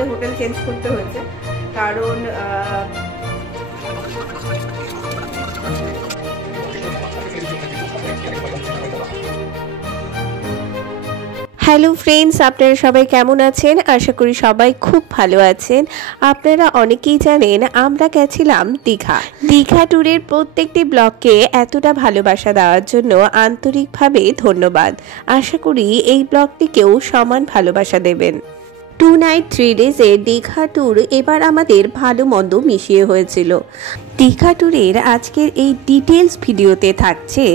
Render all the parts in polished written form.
আমাদের hotel change করতে হয়েছে, কারণ হ্যালো ফ্রেন্ডস, আপনারা সবাই কেমন আছেন? আশা করি সবাই খুব ভালো আছেন। আপনারা অনেকেই জানেন আমরা গেছিলাম দীঘা ট্যুরের প্রত্যেকটি ব্লগকে এতটা ভালোবাসা দেওয়ার জন্য আন্তরিকভাবে ধন্যবাদ। আশা করি এই ব্লগটিকেও সমান ভালোবাসা দেবেন। 2 নাইট 3 ডেজের দীঘা ট্যুর এবার আমাদের ভালো মন্দ মিশিয়ে হয়েছিল। দীঘা ট্যুরের আজকের এই ডিটেলস ভিডিওতে থাকছে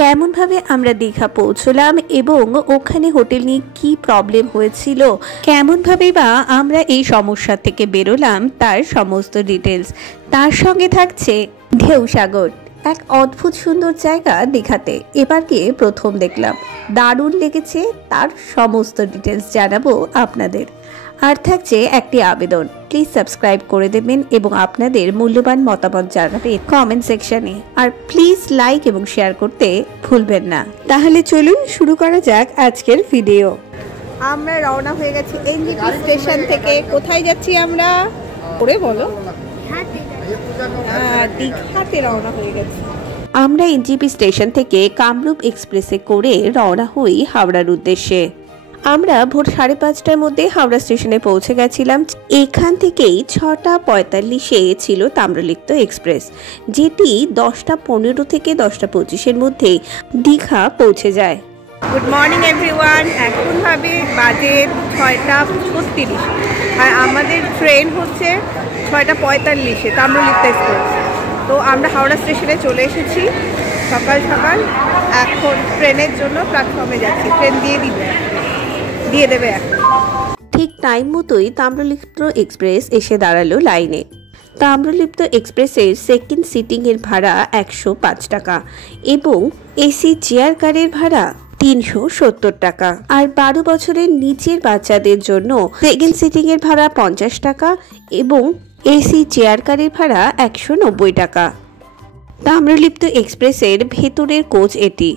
কেমনভাবে আমরা দীঘা পৌঁছলাম এবং ওখানে হোটেল নিয়ে কী প্রবলেম হয়েছিল, কেমনভাবে বা আমরা এই সমস্যা থেকে বেরোলাম, তার সমস্ত ডিটেলস। তার সঙ্গে থাকছে ঢেউসাগর, এক অদ্ভুত সুন্দর জায়গা দীঘাতে, এবার গিয়ে প্রথম দেখলাম, দারুণ লেগেছে, তার সমস্ত ডিটেলস জানাবো আপনাদের। আর থাকছে একটি আবেদন, প্লিজ সাবস্ক্রাইব করে দেবেন এবং আপনাদের মূল্যবান মতামত জানাবেন কমেন্ট সেকশনে, আর প্লিজ লাইক এবং শেয়ার করতে ভুলবেন না। তাহলে চলুন শুরু করা যাক আজকের ভিডিও। আমরা রওনা হয়ে গেছি এনজিপি স্টেশন থেকে। কোথায় যাচ্ছি আমরা? করে বলো। দীঘাতে রওনা হয়ে গেছি আমরা। এনজিপি স্টেশন থেকে কামরূপ এক্সপ্রেসে করে রওনা হই হাওড়ার উদ্দেশ্যে। আমরা ভোর 5:30টার মধ্যে হাওড়া স্টেশনে পৌঁছে গেছিলাম। এখান থেকেই 6:45-এ ছিল তাম্রলিপ্ত এক্সপ্রেস, যেটি 10:15 থেকে 10:25-এর মধ্যে দীঘা পৌঁছে যায়। গুড মর্নিং এভরিওয়ান, এখন বাজে 6:36 আর আমাদের ট্রেন হচ্ছে 6:45-এ তাম্রলিপ্ত এক্সপ্রেস। তো আমরা হাওড়া স্টেশনে চলে এসেছি সকাল সকাল। এখন ট্রেনের জন্য প্ল্যাটফর্মে যাচ্ছি, ট্রেন দিয়ে দেবে এখন। ঠিক টাইম মতোই তাম্রলিপ্ত এক্সপ্রেস এসে দাঁড়ালো লাইনে। তাম্রলিপ্ত এক্সপ্রেসের সেকেন্ড সিটিংয়ের ভাড়া 105 টাকা এবং এসি চেয়ার কারের ভাড়া 370 টাকা। আর 12 বছরের নিচের বাচ্চাদের জন্য সেকেন্ড সিটিংয়ের ভাড়া 50 টাকা এবং এসি চেয়ার কারের ভাড়া 190 টাকা। তাম্রলিপ্ত এক্সপ্রেসের ভেতরের কোচ এটি।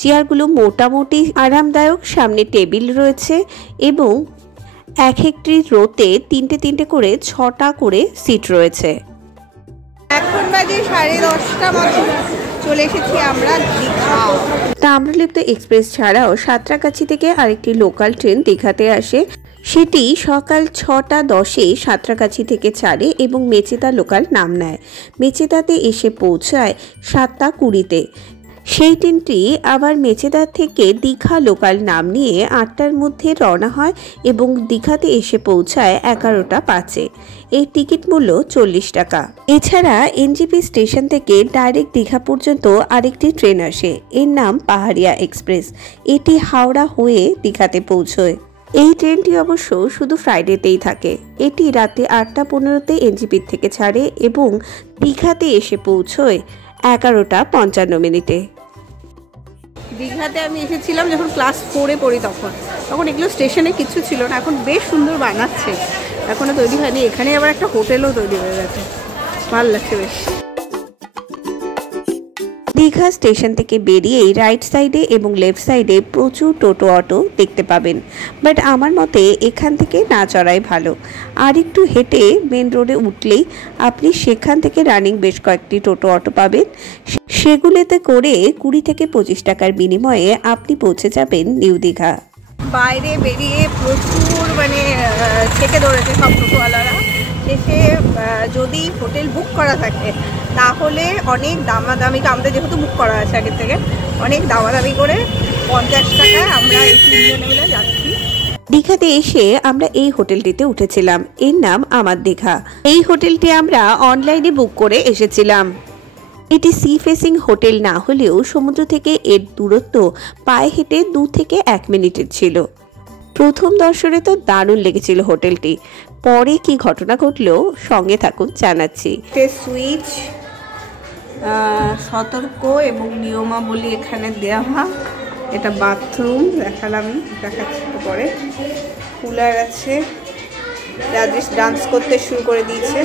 চেয়ারগুলো মোটামুটি আরামদায়ক, সামনে টেবিল রয়েছে এবং এক একটি রোতে 3টে করে 6টা করে সিট রয়েছে। এখন বাজে 10:30 মতো, চলে এসেছি আমরা দীঘা। তাম্রলিপ্ত এক্সপ্রেস ছাড়াও সাঁতরাগাছি থেকে আরেকটি লোকাল ট্রেন দীঘাতে আসে। সেটি সকাল 6:10-এ সাঁতরাগাছি থেকে ছাড়ে এবং মেচেদা লোকাল নাম নেয়। মেচেদাতে এসে পৌঁছায় 7:20-তে। সেই ট্রেনটি আবার মেচেদা থেকে দীঘা লোকাল নাম নিয়ে 8টার মধ্যে রওনা হয় এবং দীঘাতে এসে পৌঁছায় 11:05-এ। এই টিকিট মূল্য 40 টাকা। এছাড়া এনজিপি স্টেশন থেকে ডাইরেক্ট দীঘা পর্যন্ত আরেকটি ট্রেন আসে, এর নাম পাহাড়িয়া এক্সপ্রেস। এটি হাওড়া হয়ে দীঘাতে পৌঁছয়। এই ট্রেনটি অবশ্য শুধু ফ্রাইডেতেই থাকে। এটি রাতে 8:15-তে এনজিপির থেকে ছাড়ে এবং দীঘাতে এসে পৌঁছয় 11:55। দীঘাতে আমি এসেছিলাম যখন ক্লাস 4-এ পড়ি, তখন এগুলো স্টেশনে কিছু ছিল না, এখন বেশ সুন্দর বানাচ্ছে। এখনো তৈরি হয়নি। এখানে আবার একটা হোটেলও তৈরি হয়ে গেছে, ভালো লাগছে বেশ। দীঘা স্টেশন থেকে বেরিয়েই রাইট সাইডে এবং লেফট সাইডে প্রচুর টোটো অটো দেখতে পাবেন, বাট আমার মতে এখান থেকে না চড়াই ভালো। আর একটু হেঁটে মেন রোডে উঠলেই আপনি সেখান থেকে রানিং বেশ কয়েকটি টোটো অটো পাবেন। সেগুলোতে করে 20 থেকে 25 টাকার বিনিময়ে আপনি পৌঁছে যাবেন নিউ দীঘা। বাইরে বেরিয়ে প্রচুর থেকে ধরেছে সব টোটোওয়ালারা। শেষে যদি হোটেল বুক করা থাকে তাহলে অনেক দামাদামি, আমাদের যেহেতু বুক করা আছে আগের থেকে, অনেক দামাদামি করে 50 টাকায় আমরা এই 3 জনে মিলে যাচ্ছি। দীঘাতে এসে আমরা এই হোটেলটিতে উঠেছিলাম, এর নাম আমার দীঘা। এই হোটেলটি আমরা অনলাইনে বুক করে এসেছিলাম। এটি সি ফেসিং হোটেল না হলেও সমুদ্র থেকে এর দূরত্ব পায়ে হেঁটে 2 থেকে 1 মিনিটের ছিল। প্রথম দর্শনে তো দারুণ লেগেছিল হোটেলটি, পরে কি ঘটনা ঘটলো সঙ্গে থাকুন জানাচ্ছি। সুইচ, সতর্ক এবং নিয়মাবলী এখানে দেওয়া। এটা বাথরুম দেখাচ্ছি পরে। কুলার আছে, রাজেশ ডান্স করতে শুরু করে দিয়েছে।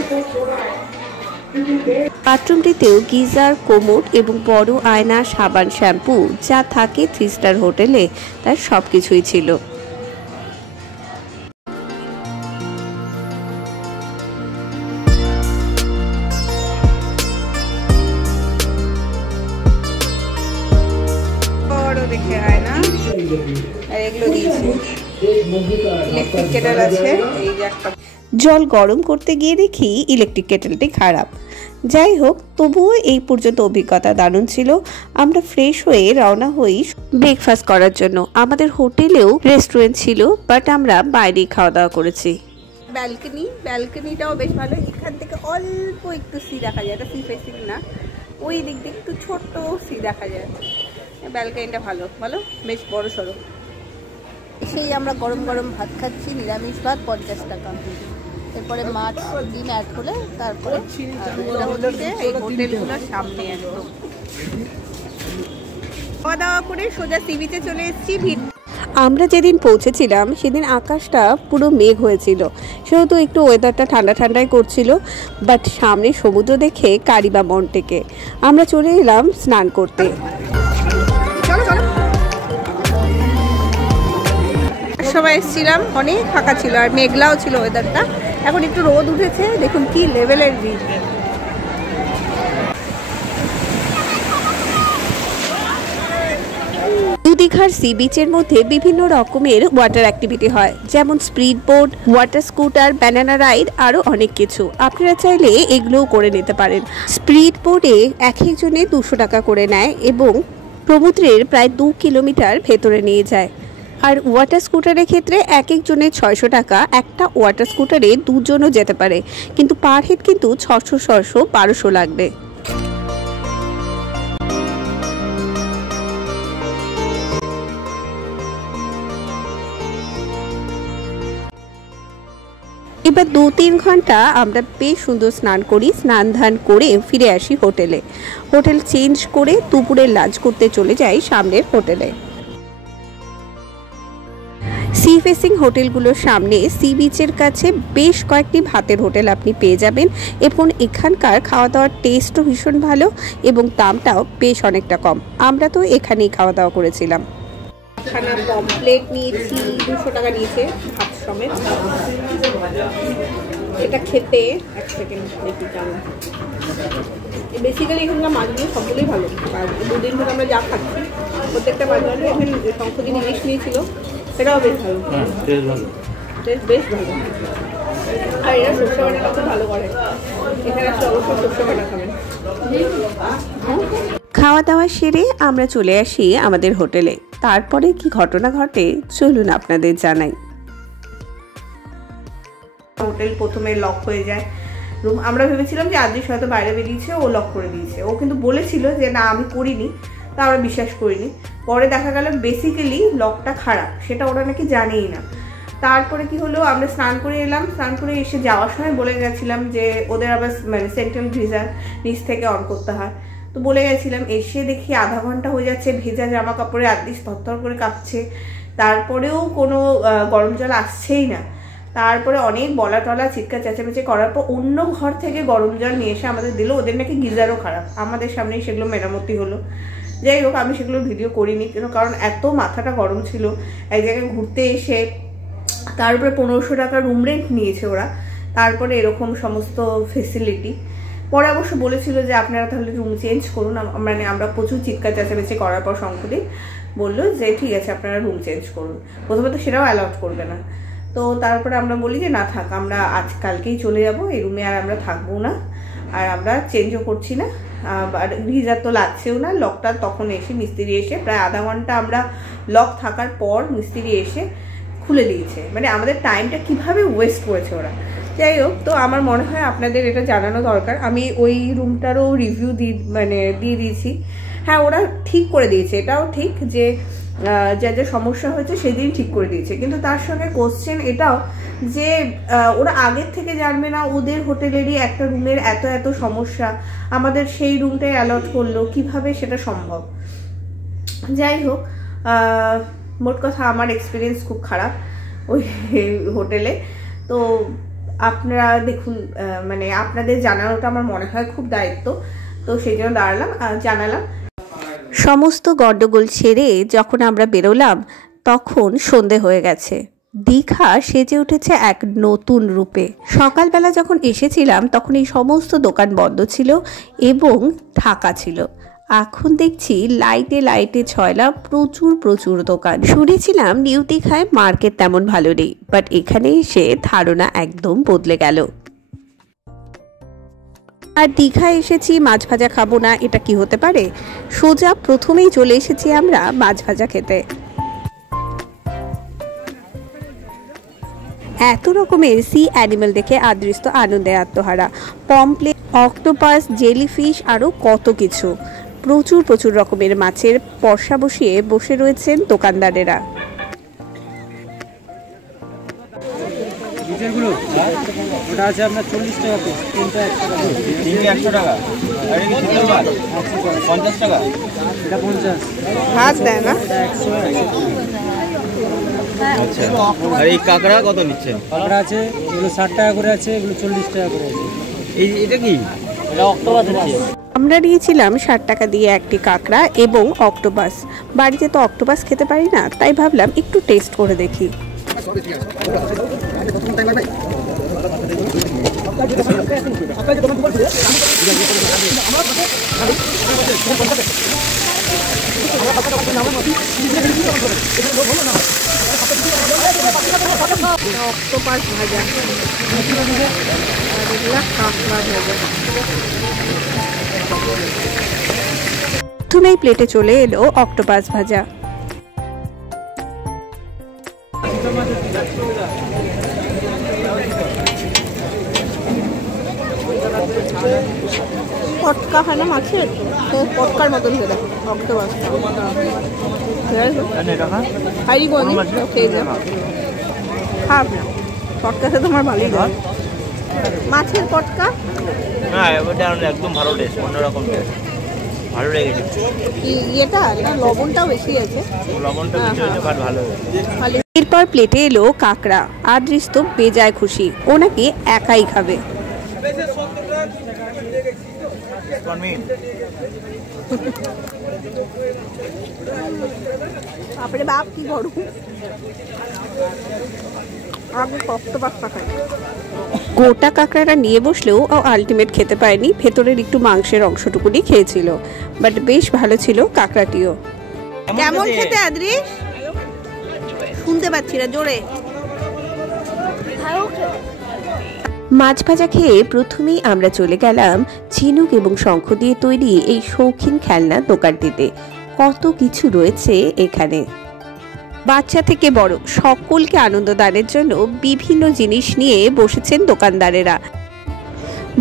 বাথরুমটিতেও গিজার, কোমোড এবং বড় আয়না, সাবান, শ্যাম্পু যা থাকে 3 স্টার হোটেলে তার সবকিছুই ছিল। আর এগুলো দিয়েছে, ইলেকট্রিক কেটেল আছে। এই যে একটা জল গরম করতে গিয়ে দেখি ইলেকট্রিক কেটেলটি খারাপ। যাই হোক, তবুও এই পর্যন্ত অভিজ্ঞতা দারুণ ছিল। আমরা ফ্রেশ হয়ে রওনা হই ব্রেকফাস্ট করার জন্য। আমাদের হোটেলেও রেস্টুরেন্ট ছিল, বাট আমরা বাইরেই খাওয়া দাওয়া করেছি। ব্যালকনিটাও বেশ ভালো। এখান থেকে অল্প একটু সি দেখা যায়, এটা সি ফেসিং না, ওই দিক দিয়ে একটু ছোট্ট সি দেখা যায়। ব্যালকনিটা ভালো ভালো, বেশ বড় সড়ো। সেই আমরা গরম গরম ভাত খাচ্ছি, নিরামিষ ভাত 50 টাকা। এরপরে মাছ ডিম অ্যাড হলে তারপরে এটা হচ্ছে এই হোটেলগুলোর সামনে একদম। খাওয়া দাওয়া করে সোজা সি বিচে চলে এসেছি। আমরা যেদিন পৌঁছেছিলাম সেদিন আকাশটা পুরো মেঘ হয়েছিল, সেহেতু একটু ওয়েদারটা ঠান্ডা ঠান্ডাই করছিল। বাট সামনে সমুদ্র দেখে কারিবা মন থেকে আমরা চলে এলাম স্নান করতে। সময় এসেছিলাম, অনেক ফাঁকা ছিল আর মেঘলাও ছিল ওয়েদারটা। এখন একটু রোদ উঠেছে, দেখুন কি লেভেলের ভিড়। দীঘার সি বিচের মধ্যে বিভিন্ন রকমের ওয়াটার অ্যাক্টিভিটি হয়, যেমন speed boat, water scooter, banana ride, আরও অনেক কিছু। আপনারা চাইলে এগুলোও করে নিতে পারেন। স্পিড বোটে এক একজনে 200 টাকা করে নেয় এবং সমুদ্রের প্রায় 2 কিলোমিটার ভেতরে নিয়ে যায়। আর ওয়াটার স্কুটারের ক্ষেত্রে এক একজনের 600 টাকা। একটা ওয়াটার স্কুটারে দুজনও যেতে পারে, কিন্তু পার হেড কিন্তু 600, 600, 1200 লাগবে। এবার 2-3 ঘন্টা আমরা বেশ সুন্দর স্নান করি, স্নান ধান করে ফিরে আসি হোটেলে। হোটেল চেঞ্জ করে দুপুরের লাঞ্চ করতে চলে যাই সামনের হোটেলে। সি ফেসিং হোটেলগুলোর সামনে সি বিচের কাছে বেশ কয়েকটি ভাতের হোটেল আপনি পেয়ে যাবেন এবং এখানকার খাওয়া দাওয়ার টেস্টও ভীষণ ভালো এবং দামটাও বেশ অনেকটা কম। আমরা তো এখানেই খাওয়া দাওয়া করেছিলাম। খানা কমপ্লেট নিয়েছি, 200 টাকা নিয়েছে ভাত সমেত। এটা খেতে এক সেকেন্ড দেখি কেমন। বেসিক্যালি এখানকার মাছগুলো সবগুলোই ভালো। আর 2 দিন ধরে আমরা যা খাচ্ছি প্রত্যেকটা মাছ ভালো। এখানে সংশোধন ইলিশ নিয়েছিল, সেটাও বেশ ভালো, বেশ ভালো। আর এরা সরষে বাটাটা খুব ভালো করে, এখানে আসলে অবশ্যই সরষে বাটা খাবেন। খাওয়া দাওয়া সেরে আমরা চলে আসি আমাদের হোটেলে। তারপরে কি ঘটনা ঘটে চলুন আপনাদের জানাই। হোটেল প্রথমে লক হয়ে যায় রুম। আমরা ভেবেছিলাম যে আজকে হয়তো বাইরে বেরিয়েছে, ও লক করে দিয়েছে। ও কিন্তু বলেছিল যে না আমি করিনি, তা আমরা বিশ্বাস করিনি। পরে দেখা গেল বেসিক্যালি লকটা খারাপ, সেটা ওরা নাকি জানেই না। তারপরে কি হলো, আমরা স্নান করে এলাম। স্নান করে এসে যাওয়ার সময় বলে গেছিলাম যে ওদের আবার মানে সেন্ট্রাল গিজার নিচ থেকে অন করতে হয়, তো বলে গেছিলাম। এসে দেখি আধা ঘন্টা হয়ে যাচ্ছে, ভেজা জামা কাপড়ে আদিস থরথর করে কাঁপছে, তারপরেও কোনো গরম জল আসছেই না। তারপরে অনেক বলা টলা চিৎকার চেঁচামেচি করার পর অন্য ঘর থেকে গরম জল নিয়ে এসে আমাদের দিল। ওদের নাকি গিজারও খারাপ, আমাদের সামনেই সেগুলো মেরামতি হলো। যাই হোক, আমি সেগুলো ভিডিও করিনি কারণ এত মাথাটা গরম ছিল। এক জায়গায় ঘুরতে এসে তারপরে 1500 টাকা রুম রেন্ট নিয়েছে ওরা, তারপরে এরকম সমস্ত ফেসিলিটি। পরে অবশ্য বলেছিল যে আপনারা তাহলে রুম চেঞ্জ করুন। মানে আমরা প্রচুর চিৎকার চেঁচামেচি করার পর শঙ্করী বললো যে ঠিক আছে আপনারা রুম চেঞ্জ করুন। প্রথমে তো সেটাও অ্যালাউড করবে না। তো তারপরে আমরা বলি যে না থাক, আমরা কালকেই চলে যাব, এই রুমে আর আমরা থাকবো না, আর আমরা চেঞ্জও করছি না। আর গিজার তো লাগছেও না। লকটা তখন এসে মিস্ত্রি এসে প্রায় আধা ঘন্টা আমরা লক থাকার পর মিস্ত্রি এসে খুলে দিয়েছে। মানে আমাদের টাইমটা কিভাবে ওয়েস্ট করেছে ওরা। যাই হোক, তো আমার মনে হয় আপনাদের এটা জানানো দরকার। আমি ওই রুমটারও রিভিউ দিয়ে দিয়েছি। হ্যাঁ, ওরা ঠিক করে দিয়েছে, এটাও ঠিক যে যা যা সমস্যা হয়েছে সেদিন ঠিক করে দিয়েছে। কিন্তু তার সঙ্গে কোশ্চেন এটাও যে ওরা আগের থেকে জানবে না ওদের হোটেলেরই একটা রুমের এত এত সমস্যা, আমাদের সেই রুমটাই অ্যালট করলো, কিভাবে সেটা সম্ভব। যাই হোক, মোট কথা আমার এক্সপিরিয়েন্স খুব খারাপ ওই হোটেলে। তো আপনারা দেখুন, মানে আপনাদের জানানোটা আমার মনে হয় খুব দায়িত্ব, তো সেই জন্য জানালাম। সমস্ত গন্ডগোল ছেড়ে যখন আমরা বেরোলাম তখন সন্ধে হয়ে গেছে। দীঘা সেজে উঠেছে এক নতুন রূপে। সকালবেলা যখন এসেছিলাম তখন এই সমস্ত দোকান বন্ধ ছিল এবং ঢাকা ছিল। এখন দেখছি লাইটে লাইটে ছয়লা প্রচুর প্রচুর দোকান। শুনেছিলাম নিউ দীঘায় মার্কেট তেমন ভালো নেই, বাট এখানে এসে ধারণা একদম বদলে গেল। আর দীঘায় এসেছি মাছ ভাজা খাবো না, এটা কি হতে পারে? সোজা প্রথমেই চলে এসেছি আমরা মাছ ভাজা খেতে। এত রকমের সি অ্যানিমেল দেখে আদৃষ্ট আনন্দে আত্মহারা। পমপ্লেট, অক্টোপাস, জেলিফিশ, আরও কত কিছু। প্রচুর প্রচুর রকমের মাছের পসরা বসিয়ে বসে রয়েছেন দোকানদারেরা। ওটা আছে আপনার 40 টাকা পিস, তিনটা 100 টাকা। আর এই 50 টাকা, এটা 50। হাত দেয় না। আচ্ছা, আর এই কাঁকড়া কত নিচ্ছেন? কাঁকড়া আছে, এগুলো 60 টাকা করে আছে, এগুলো 40 টাকা করে আছে। এটা কি? এটা অক্টোপাস আছে। আমরা নিয়েছিলাম 60 টাকা দিয়ে একটি কাঁকড়া এবং অক্টোপাস। বাড়িতে তো অক্টোপাস খেতে পারি না, তাই ভাবলাম একটু টেস্ট করে দেখি। অক্টোপাস ভাজা, কাঁকড়া ভাজা। প্রথমেই প্লেটে চলে এলো অক্টোপাস ভাজা। পটকা হয় না মাছের, পটকার মতন খেতে অক্টোপাস। পটকা খেতে তোমার ভালোই হয়। মাছের পটকা, হ্যাঁ ওটা একদম ভালো টেস্ট, অন্যরকম টেস্ট, ভালো লেগেছে। এটা লবণটাও বেশি আছে, লবণটা বেশি আছে, বাট ভালো। এরপর প্লেটে এলো কাঁকড়া। আদৃষ্ট বেজায় খুশি, ও নাকি একাই খাবে। আপনি বাপ কি করু, গোটা কাঁকড়াটা নিয়ে বসলেও আলটিমেট খেতে পারেনি, ভেতরের একটু মাংসের অংশটুকুনি খেয়েছিল। বাট বেশ ভালো ছিল কাঁকড়াটিও। কেমন খেতে আদৃশ? শুনতে পাচ্ছি না, জোরে। মাছ ভাজা খেয়ে প্রথমেই আমরা চলে গেলাম ঝিনুক এবং শঙ্খ দিয়ে তৈরি এই শৌখিন খেলনা দোকানটিতে। কত কিছু রয়েছে এখানে। বাচ্চা থেকে বড় সকলকে আনন্দ দানের জন্য বিভিন্ন জিনিস নিয়ে বসেছেন দোকানদারেরা।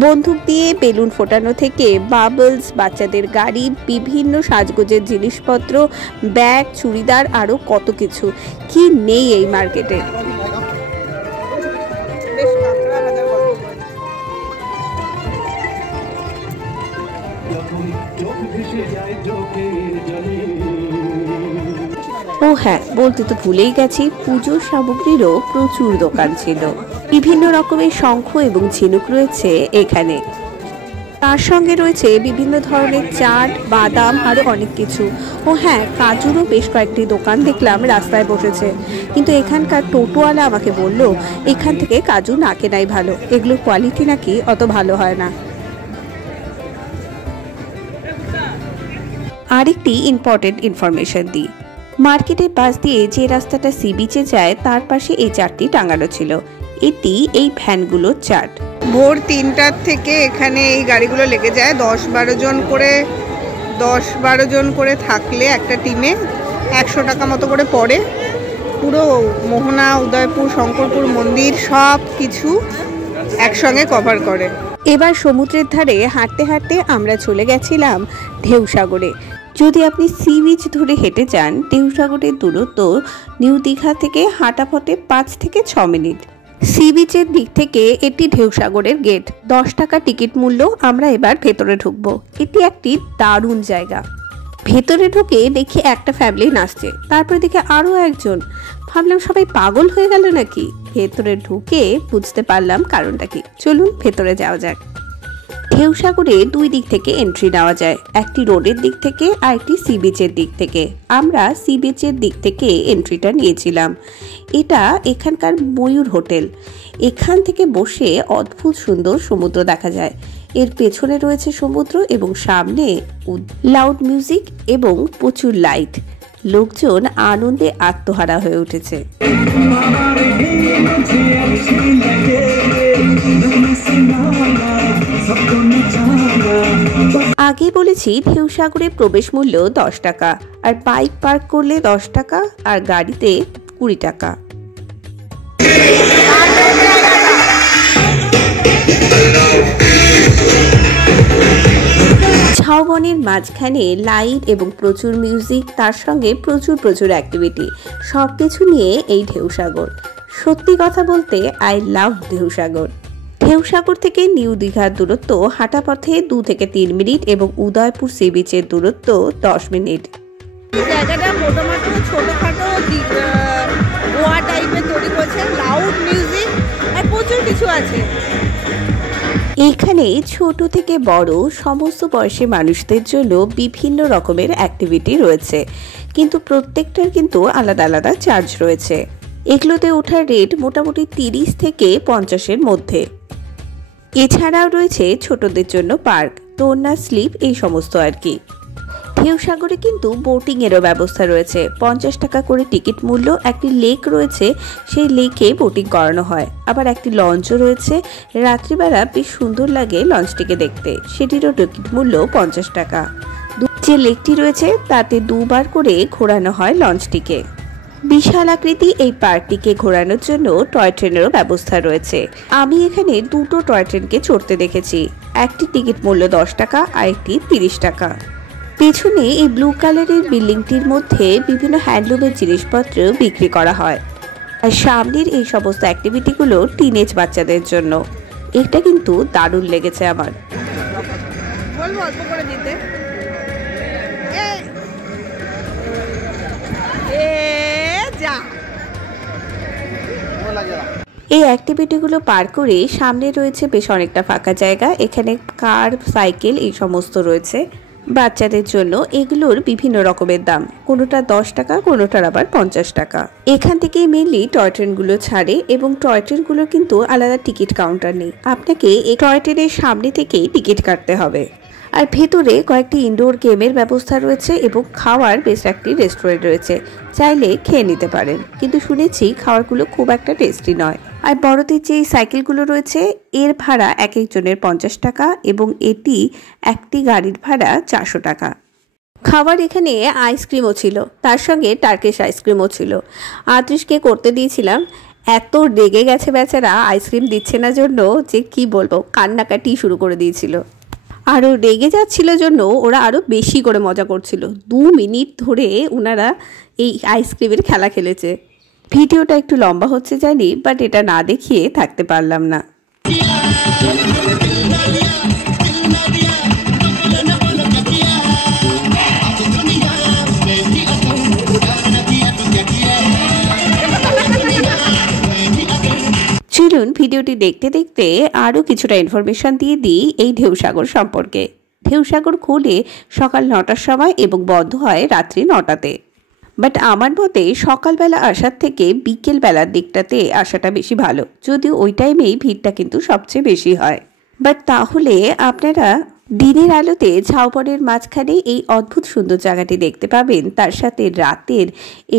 বন্দুক দিয়ে বেলুন ফোটানো থেকে বাবলস, বাচ্চাদের গাড়ি, বিভিন্ন সাজগোজের জিনিসপত্র, ব্যাগ, চুড়িদার, আরও কত কিছু। কি নেই এই মার্কেটে। ও হ্যাঁ, বলতে তো ভুলেই গেছি, পুজোর সামগ্রীরও প্রচুর দোকান ছিল। বিভিন্ন রকমের শঙ্খ এবং ঝিনুক রয়েছে এখানে। তার সঙ্গে রয়েছে বিভিন্ন ধরনের চাট, বাদাম, আরও অনেক কিছু। ও হ্যাঁ, কাজুরও বেশ কয়েকটি দোকান দেখলাম রাস্তায় বসেছে। কিন্তু এখানকার টোটোওয়ালা আমাকে বলল এখান থেকে কাজু না কেনাই ভালো, এগুলোর কোয়ালিটি নাকি অত ভালো হয় না। আরেকটি ইম্পর্টেন্ট ইনফরমেশন দিই, মার্কেটের পাশ দিয়ে যে রাস্তাটা সি বিচে যায় তার পাশে এই চার্টটি টাঙানো ছিল। এটি এই ভ্যানগুলোর চার্ট। ভোর 3টার থেকে এখানে এই গাড়িগুলো লেগে যায়। 10-12 জন করে থাকলে একটা টিমে 100 টাকা মতো করে পড়ে। পুরো মোহনা, উদয়পুর, শঙ্করপুর মন্দির সব কিছু একসঙ্গে কভার করে। এবার সমুদ্রের ধারে হাঁটতে হাঁটতে আমরা চলে গেছিলাম ঢেউসাগরে। যদি আপনি সি বিচ ধরে হেঁটে যান, ঢেউসাগরের দূরত্ব নিউ দীঘা থেকে হাঁটা পথে 5 থেকে 6 মিনিট। সি বিচের দিক থেকে এটি ঢেউসাগরের গেট। 10 টাকা টিকিট মূল্য। আমরা এবার ভেতরে ঢুকবো। এটি একটি দারুণ জায়গা। ভেতরে ঢুকে দেখি একটা ফ্যামিলি নাচছে, তারপরে দেখে আরও একজন। ভাবলাম সবাই পাগল হয়ে গেল নাকি। ভেতরে ঢুকে বুঝতে পারলাম কারণটা কি। চলুন ভেতরে যাওয়া যাক। ঢেউসাগরে দুই দিক থেকে এন্ট্রি নেওয়া যায়, একটি রোডের দিক থেকে আর একটি সি বিচের দিক থেকে। আমরা সি বিচের দিক থেকে এন্ট্রিটা নিয়েছিলাম। এটা এখানকার ময়ূর হোটেল। এখান থেকে বসে অদ্ভুত সুন্দর সমুদ্র দেখা যায়। এর পেছনে রয়েছে সমুদ্র এবং সামনে লাউড মিউজিক এবং প্রচুর লাইট। লোকজন আনন্দে আত্মহারা হয়ে উঠেছে। আগে বলেছি ঢেউসাগরে প্রবেশ মূল্য 10 টাকা, আর বাইক পার্ক করলে 10 টাকা, আর গাড়িতে 20 টাকা। ঝাউবনের মাঝখানে লাইট এবং প্রচুর মিউজিক, তার সঙ্গে প্রচুর অ্যাক্টিভিটি, সবকিছু নিয়ে এই ঢেউসাগর। সত্যি কথা বলতে আই লাভ ঢেউসাগর। ঢেউসাগর থেকে নিউ দীঘার দূরত্ব হাঁটা পথে 2 থেকে 3 মিনিট এবং উদয়পুর সি বিচের দূরত্ব 10 মিনিট। জায়গাটা মোটামুটি ছোটখাটো গোয়া টাইপের তৈরি করেছে, লাউড মিউজিক আর প্রচুর কিছু আছে। এখানে ছোট থেকে বড় সমস্ত বয়সী মানুষদের জন্য বিভিন্ন রকমের অ্যাক্টিভিটি রয়েছে, কিন্তু প্রত্যেকটার কিন্তু আলাদা আলাদা চার্জ রয়েছে। এগুলোতে ওঠার রেট মোটামুটি 30 থেকে 50-এর মধ্যে। এছাড়াও রয়েছে ছোটদের জন্য পার্ক, দোলনা, স্লিপ, এই সমস্ত আর কি। ঢেউসাগরে কিন্তু বোটিং এরও ব্যবস্থা রয়েছে। 50 টাকা করে টিকিট মূল্য। একটি লেক রয়েছে, সেই লেকে বোটিং করানো হয়। আবার একটি লঞ্চও রয়েছে, রাত্রিবেলা বেশ সুন্দর লাগে লঞ্চটিকে দেখতে, সেটিরও টিকিট মূল্য 50 টাকা। যে লেকটি রয়েছে তাতে 2 বার করে ঘোরানো হয় লঞ্চটিকে। বিশাল আকৃতি এই পার্কটিকে ঘোরানোর জন্য টয় ট্রেনেরও ব্যবস্থা রয়েছে। আমি এখানে 2টো টয় ট্রেনকে চড়তে দেখেছি। একটি টিকিট মূল্য 10 টাকা আর একটি 30 টাকা। পেছনে এই ব্লু কালারের বিল্ডিংটির মধ্যে বিভিন্ন হ্যান্ডলুমের জিনিসপত্র বিক্রি করা হয়। আর সামনের এই সমস্ত অ্যাক্টিভিটিগুলো টিনেজ বাচ্চাদের জন্য। এটা কিন্তু দারুণ লেগেছে আমার। বলবো অল্প করে দিতে। এই অ্যাক্টিভিটিগুলো পার করে সামনে রয়েছে বেশ অনেকটা ফাঁকা জায়গা। এখানে কার, সাইকেল এই সমস্ত রয়েছে বাচ্চাদের জন্য। এগুলোর বিভিন্ন রকমের দাম, কোনোটা 10 টাকা, কোনোটার আবার 50 টাকা। এখান থেকে মেনলি টয় ট্রেনগুলো ছাড়ে এবং টয় ট্রেনগুলো কিন্তু আলাদা টিকিট কাউন্টার নেই, আপনাকে এই টয় ট্রেনের সামনে থেকেই টিকিট কাটতে হবে। আর ভেতরে কয়েকটি ইনডোর গেমের ব্যবস্থা রয়েছে এবং খাওয়ার বেশ একটি রেস্টুরেন্ট রয়েছে, চাইলে খেয়ে নিতে পারেন, কিন্তু শুনেছি খাবারগুলো খুব একটা টেস্টি নয়। আর বড়দের যে সাইকেলগুলো রয়েছে এর ভাড়া এক একজনের 50 টাকা এবং এটি একটি গাড়ির ভাড়া 400 টাকা। খাবার এখানে আইসক্রিমও ছিল, তার সঙ্গে টার্কিশ আইসক্রিমও ছিল। আত্রিশকে করতে দিয়েছিলাম, এত রেগে গেছে বেচারা আইসক্রিম দিচ্ছে না জন্য যে কি বলবো, কান্নাকাটি শুরু করে দিয়েছিল। আরও রেগে যাচ্ছিল জন্য ওরা আরও বেশি করে মজা করছিল। 2 মিনিট ধরে ওনারা এই আইসক্রিমের খেলা খেলেছে। ভিডিওটা একটু লম্বা হচ্ছে জানি, বাট এটা না দেখিয়ে থাকতে পারলাম না। চলুন ভিডিওটি দেখতে দেখতে আরও কিছুটা ইনফরমেশন দিয়ে দিই এই ঢেউসাগর সম্পর্কে। ঢেউসাগর খোলে সকাল 9টার সময় এবং বন্ধ হয় রাত্রি 9টাতে। বাট আমার মতে সকালবেলা আসার থেকে বিকেল বেলার দিকটাতে আসাটা বেশি ভালো, যদিও ওই টাইমেই ভিড়টা কিন্তু সবচেয়ে বেশি হয়। বাট তাহলে আপনারা দিনের আলোতে ঝাউবনের মাঝখানে এই অদ্ভুত সুন্দর জায়গাটি দেখতে পাবেন, তার সাথে রাতের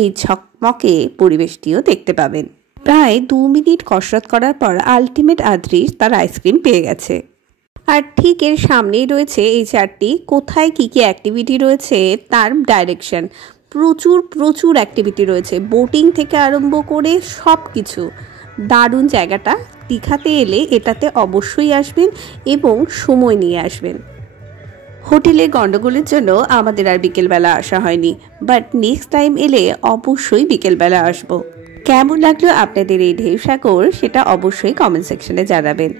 এই ঝকমকে পরিবেশটিও দেখতে পাবেন। প্রায় 2 মিনিট কসরত করার পর আলটিমেট আদ্রিস তার আইসক্রিম পেয়ে গেছে। আর ঠিক এর সামনেই রয়েছে এই চারটি, কোথায় কি কি অ্যাক্টিভিটি রয়েছে তার ডাইরেকশন। প্রচুর অ্যাক্টিভিটি রয়েছে, বোটিং থেকে আরম্ভ করে সব কিছু। দারুণ জায়গাটা। দীঘাতে এলে এটাতে অবশ্যই আসবেন এবং সময় নিয়ে আসবেন। হোটেলের গন্ডগোলের জন্য আমাদের আর বিকেলবেলা আসা হয়নি, বাট নেক্সট টাইম এলে অবশ্যই বিকেলবেলা আসবো। কেমন লাগলো আপনাদের এই ঢেউসাগর সেটা অবশ্যই কমেন্ট সেকশনে জানাবেন।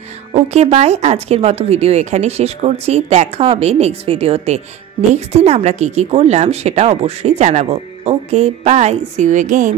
ওকে বাই, আজকের মতো ভিডিও এখানে শেষ করছি। দেখা হবে নেক্সট ভিডিওতে। নেক্সট দিন আমরা কি কি করলাম সেটা অবশ্যই জানাবো। Okay bye, see you again.